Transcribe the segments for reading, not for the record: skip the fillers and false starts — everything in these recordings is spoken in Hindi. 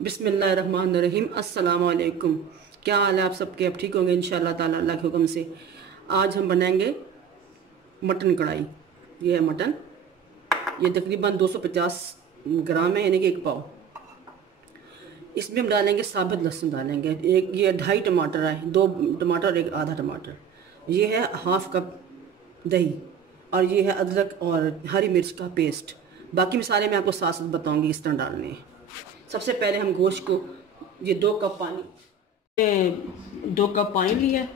बिस्मिल्लाहिर्रहमानिर्रहीम। अस्सलाम वालेकुम। क्या हाल है आप सबके? अब ठीक होंगे इंशाअल्लाह ताला अल्लाह के हुक्म से। आज हम बनाएंगे मटन कढ़ाई। ये है मटन, ये तकरीबन 250 ग्राम है, यानी कि 1 पाव। इसमें हम डालेंगे साबुत लहसुन, डालेंगे एक, ये 2.5 टमाटर है, 2 टमाटर और 1 आधा टमाटर। ये है हाफ कप दही, और ये है अदरक और हरी मिर्च का पेस्ट। बाकी मसाले मैं आपको साथ साथ बताऊंगी किस तरह डालने हैं। सबसे पहले हम गोश्त को, ये 2 कप पानी, 2 कप पानी लिया।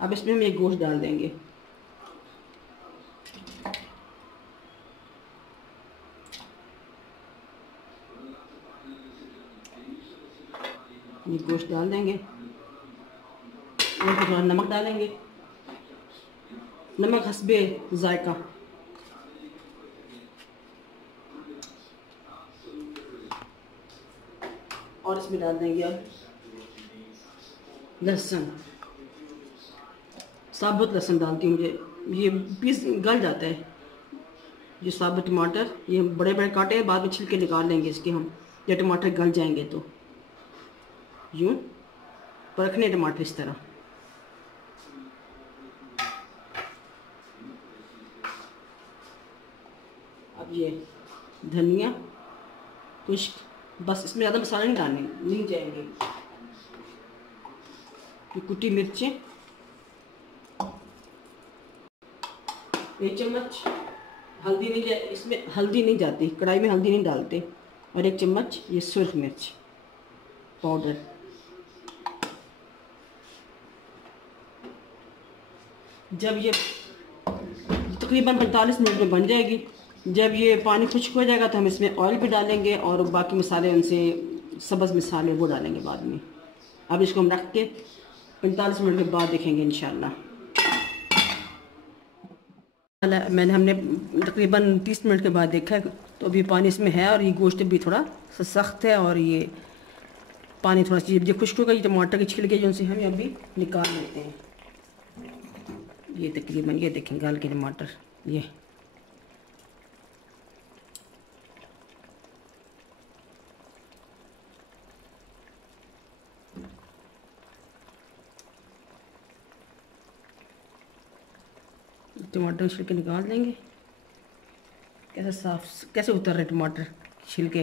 अब इसमें हम ये गोश्त डाल देंगे। ये गोश्त डाल देंगे और थोड़ा नमक डालेंगे, नमक हस्बे जायका। और इसमें डाल देंगे अब लहसुन, साबुत लहसुन डालती हूँ, मुझे ये पीस गल जाता है। जो साबुत टमाटर, ये बड़े बड़े काटे हैं, बाद में छिलके निकाल लेंगे इसके हम, ये टमाटर गल जाएंगे तो यूँ परखने टमाटर इस तरह। अब ये धनिया खुश्क, बस इसमें ज़्यादा मसाले नहीं डालने, नहीं जाएंगे। ये कुटी मिर्चें 1 चम्मच, हल्दी नहीं, इसमें हल्दी नहीं जाती, कढ़ाई में हल्दी नहीं डालते। और 1 चम्मच ये सुर्ख मिर्च पाउडर। जब ये तकरीबन 45 मिनट में बन जाएगी, जब ये पानी खुश्क हो जाएगा तो हम इसमें ऑयल भी डालेंगे और बाकी मसाले, उनसे सब्ज़ मसाले वो डालेंगे बाद में। अब इसको हम रख के 45 मिनट के बाद देखेंगे इंशाल्लाह। हमने तकरीबन 30 मिनट के बाद देखा है, तो अभी पानी इसमें है और ये गोश्त भी थोड़ा सख्त है, और ये पानी थोड़ा सी जब खुश्क होगा, ये टमाटर के छिलके जो उनसे हम अभी निकाल लेते हैं। ये तकरीबन ये देखें गाल के टमाटर, ये टमाटर छिलके निकाल देंगे। कैसे साफ, कैसे उतर रहे टमाटर छिलके।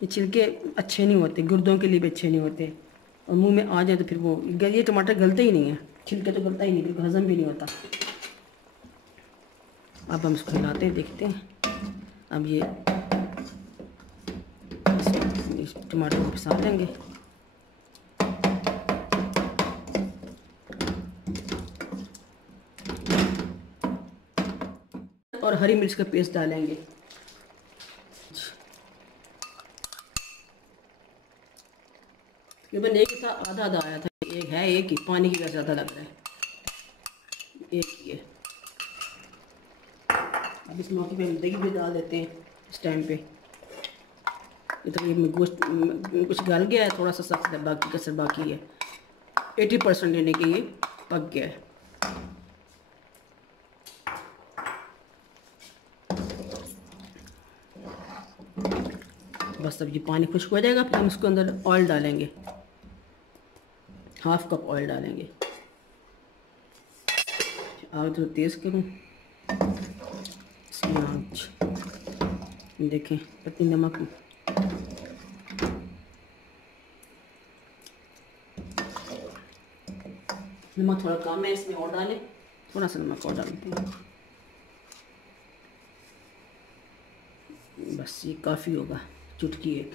ये छिलके अच्छे नहीं होते, गुर्दों के लिए भी अच्छे नहीं होते, और मुंह में आ जाए तो फिर वो, ये टमाटर गलते ही नहीं है, छिलके तो गलता ही नहीं, बिल्कुल हजम भी नहीं होता। अब हम इसको हिलाते हैं, देखते हैं। अब ये इस टमाटर को पिसा लेंगे। और हरी मिर्च का पेस्ट डालेंगे। तकरीबन एक था, आधा आधा आया था, एक है, एक ही पानी की वजह से ज़्यादा लग रहा है, एक ही है। अब इस मौके पे हम दही भी डाल देते हैं इस टाइम पे। ये तो ये गोश्त कुछ गल गया है, थोड़ा सा सख्त है, बाकी कसर बाकी है। 80% यानी कि ये पक गया है। बस अब ये पानी खुश्क हो जाएगा, फिर हम इसको अंदर ऑयल डालेंगे, हाफ कप ऑयल डालेंगे। आग तो तेज़ करूँ, देखें पत्ती नमक, नमक थोड़ा कम है, इसमें और डालें, थोड़ा सा नमक और डालते हैं, बस ये काफ़ी होगा, चुटकी एक।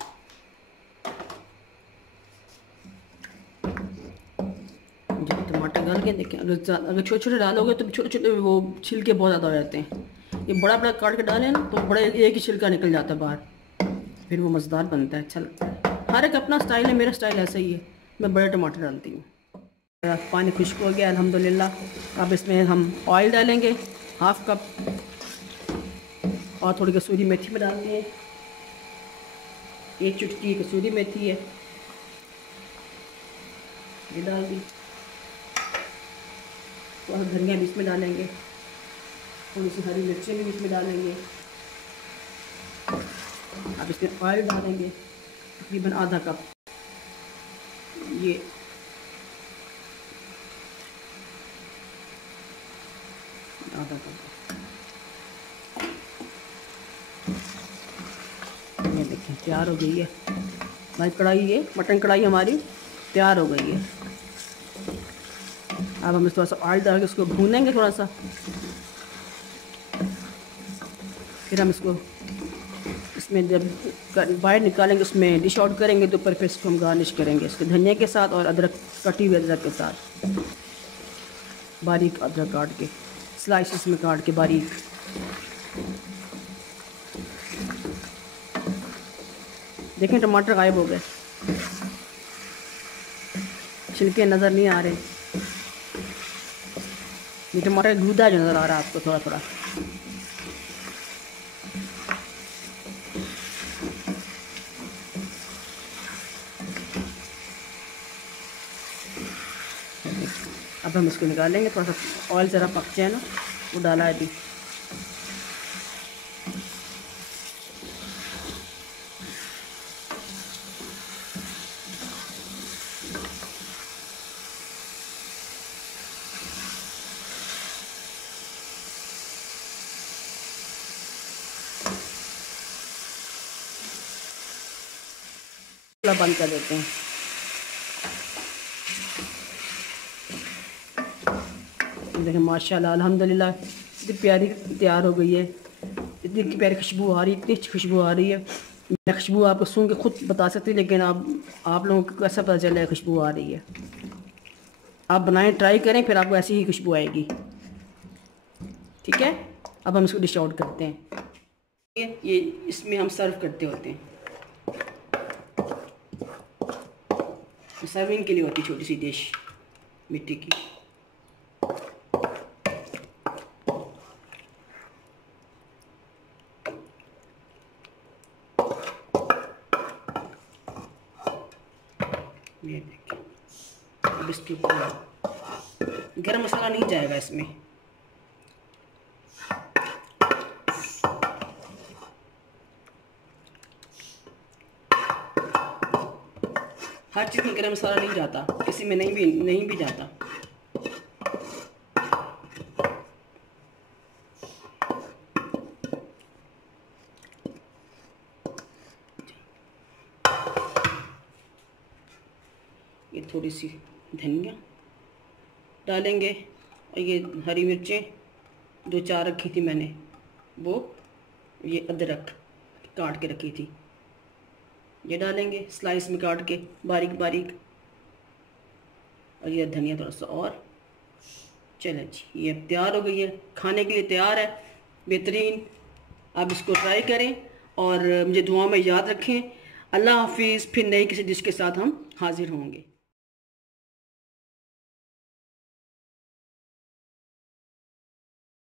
जब टमाटर डाल के देखें, अगर छोटे छोटे डालोगे तो छोटे छोटे वो छिलके बहुत ज़्यादा हो जाते हैं। ये बड़ा बड़ा काट के डालें ना तो बड़ा एक ही छिलका निकल जाता है बाहर, फिर वो मज़ेदार बनता है, अच्छा लगता है। हर एक अपना स्टाइल है, मेरा स्टाइल ऐसा ही है, मैं बड़े टमाटर डालती हूँ। पानी खुश्क हो गया अल्हम्दुलिल्लाह। अब इसमें हम ऑयल डालेंगे, हाफ कप, और थोड़ी कसूरी मेथी में डालते हैं, 1 चुटकी कसूरी मेथी है, ये डाल दी। और धनिया भी इसमें डालेंगे, थोड़ी सी हरी मिर्चें भी इसमें डालेंगे, अब इसमें ऑयल डालेंगे तकरीबन आधा कप, ये आधा कप। ये देखिए तैयार हो गई है भाई कढ़ाई, ये मटन कढ़ाई हमारी तैयार हो गई है। अब हम थोड़ा सा ऑयल डाल के उसको भूनेंगे थोड़ा सा, फिर हम इसको इसमें जब बाहर निकालेंगे उसमें डिश आउट करेंगे तो ऊपर फिर इसको हम गार्निश करेंगे इसके धनिया के साथ और अदरक, कटी हुई अदरक के साथ, बारीक अदरक काट के स्लाइसिस में काट के बारीक। देखें टमाटर गायब हो गए, छिलके नज़र नहीं आ रहे, ये टमाटर गूदा जो नज़र आ रहा है आपको थोड़ा थोड़ा। अब हम इसको निकालेंगे, थोड़ा सा ऑयल ज़रा पक जाए ना, वो डाला है अभी। बंद कर देते हैं। देखें माशाल्लाह अल्हम्दुलिल्लाह इतनी प्यारी तैयार हो गई है, इतनी प्यारी खुशबू आ रही है, इतनी अच्छी खुशबू आ रही है। मैं खुशबू आपको सुन के खुद बता सकती, लेकिन आप लोगों को कैसा पता चला है खुशबू आ रही है। आप बनाएं, ट्राई करें, फिर आपको ऐसी ही खुशबू आएगी। ठीक है, अब हम इसको डिश आउट करते हैं। ये इसमें हम सर्व करते होते हैं, सर्विंग के लिए होती छोटी सी डिश मिट्टी की। ये देखिए, अब इसके ऊपर गरम मसाला नहीं जाएगा इसमें, हर चीज़ में गरम मसाला नहीं जाता, किसी में नहीं भी जाता। ये थोड़ी सी धनिया डालेंगे और ये हरी मिर्चें 2-4 रखी थी मैंने, वो ये अदरक काट के रखी थी, ये डालेंगे स्लाइस में काट के बारीक बारीक, और ये धनिया थोड़ा सा और। चलें जी, ये तैयार हो गई है, खाने के लिए तैयार है, बेहतरीन। आप इसको ट्राई करें और मुझे दुआ में याद रखें। अल्लाह हाफिज़। फिर नई किसी डिश के साथ हम हाजिर होंगे।